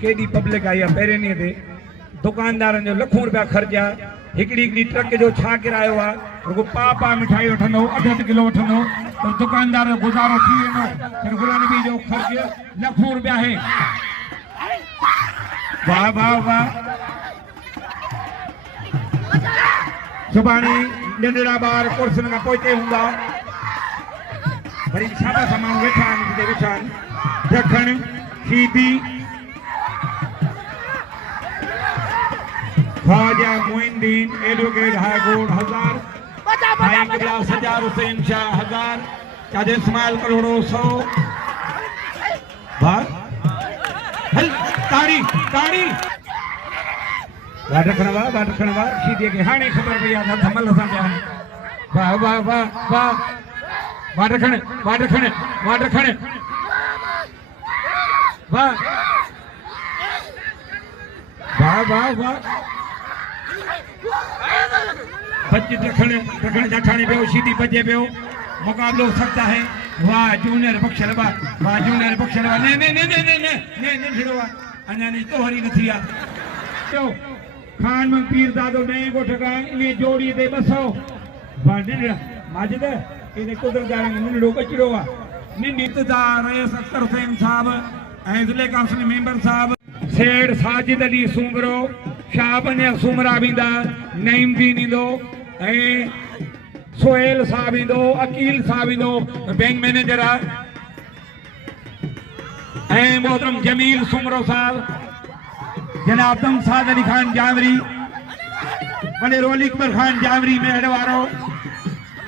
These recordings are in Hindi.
केडी पब्लिक आई आहे पहिरें ॾींहं ते दुकानदारनि जो लखों रुपया ख़र्चा हिकिड़ी ट्रक जो छा किरायो आहे रुगो पा मिठाई वठंदो अधु किलो वठंदो तो दुकानदार जो गुज़ारो थी वेंदो फिर गुलाम नबी जो ख़र्च लखों रुपया है। वाह वाह वाह सुभाणे नंढड़ा ॿार कुर्सियुनि खां पोइते हूंदा वरी छापा सामान वेठा आहिनि वेठा आहिनि ॾखण शीदी Khwaja Moinuddin advocate high court 1000 सजार हुसैन शाह 1000 काजे इस्माइल करोड़ो 100 वाह हल ताड़ी ताड़ी वाह शीदी के हाणे खबर पई आहे धमल सां पिया वाह वाह वाह वाह वाह वाह वाह वाह बच्चे दखण जाठाने पे शीदी बजे पे मुकाबलो सकता है। वाह जूनियर बख्शलवा वाह जूनियर बख्शलवा ने ने ने ने ने ने ने ने छिड़वा अन्या ने तो हरी नथी आ तो खान में पीर दादो नए को ठगा इने जोड़ी दे 200 वाह निंडा माजिद इने कुदरदार निंडो कचड़ो आ निंडितदार रईस अख्तर हुसैन साहब ए जिले काउंसिल मेंबर साहब सेठ साजिद अली सूमरो शाहबन सूमरा बिंदा नईमदीन इंदो ए सोहेल साहब इंदो अकील साहब इंदो बैंक मैनेजर ए मोहतरम जमील सूमरो साहब जनाब तमसाद अली खान जावरी वडे रोली अकबर खान जावरी में हेडवारो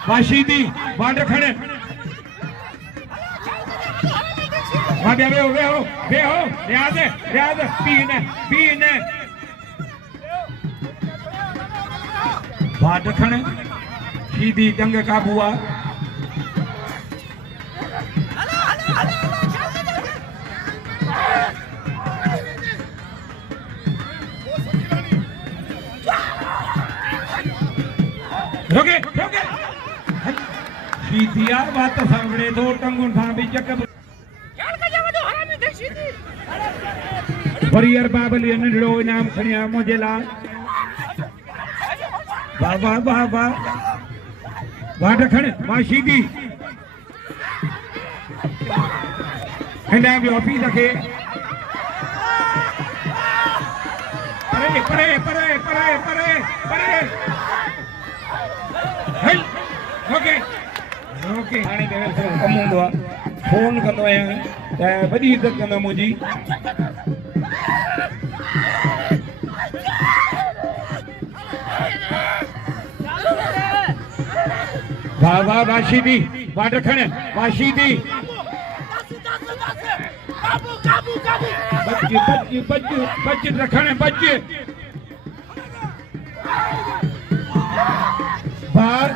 वाशीदी वांड खड़े वाडे वेहो रियाज पीने वाह दखण शीदी जंग काबूआ रोके शीदिया बात सामने दो टंगुन था भी चक्कर परियर बाबली नंढड़ो इनाम खणिया मुझे ला वाह वाह वाह वाह वाह दखण वाह शीदी हिंदा भी ऑफिस के परे परे परे परे परे परे हेल ओके ओके हाणे देवर साहब कम हूंदो आहे फोन कंदो आहियां त वॾी इज़त कंदो मुंहिंजी वाह वाह वाशीदी वाह दखण वाशीदी बच दखण बच बार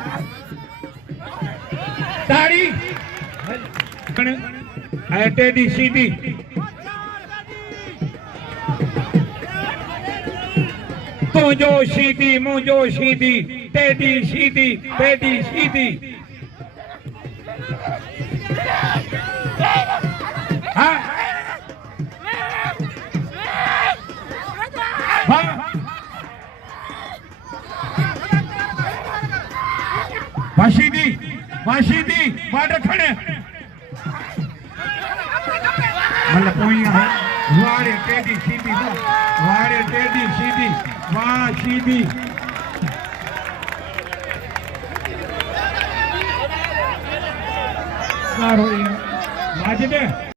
ताड़ी टेडी सीधी तुझो सीधी मुझो सीधी टेडी सीधी टेडी सीधी हाँ वाशीदी वाशीदी वाट खड़े मतलब कोई है वाड़े टेडी सीधी वाड़े टेडी सीधी वाह सीधी माजिद